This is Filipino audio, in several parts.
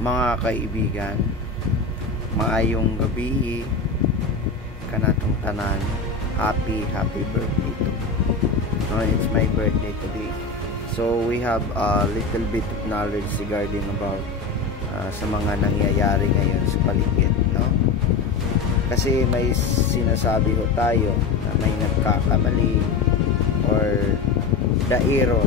Mga kaibigan, maayong gabi kanatong tanan. Happy birthday to me. No, it's my birthday today. So we have a little bit of knowledge regarding about sa mga nangyayari ngayon sa paligid, no? Kasi may sinasabi ho tayo na may nagkakamali or the error.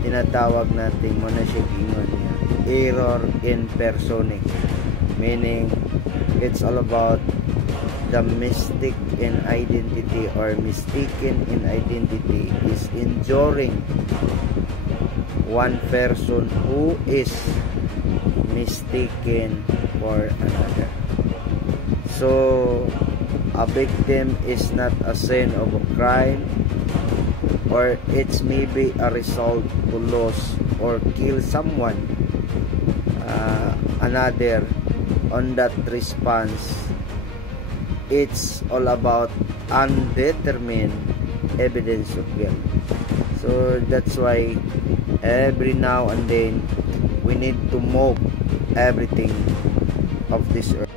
Tinatawag natin mo na siya gingon niya, error in persone, meaning it's all about the mistake in identity or mistaken in identity is enduring one person who is mistaken for another. So a victim is not a sin of a crime, or it's maybe a result to lose or kill someone another on that response. It's all about undetermined evidence of guilt. So that's why every now and then we need to move everything of this earth.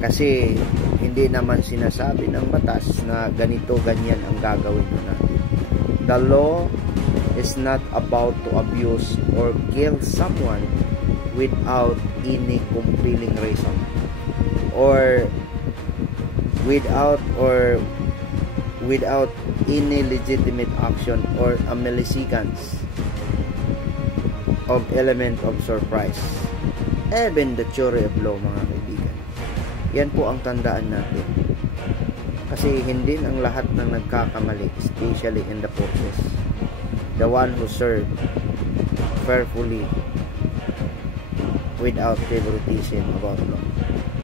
Kasi hindi naman sinasabi ng batas na ganito ganyan ang gagawin natin. The law is not about to abuse or kill someone without any compelling reason, or without any legitimate action or a milliseconds of element of surprise. Even the theory of law, mga kaibigan. Yan po ang tandaan natin. Kasi hindi ang lahat ng nagkakamali, especially in the process. The one who served faithfully without favoritism about law.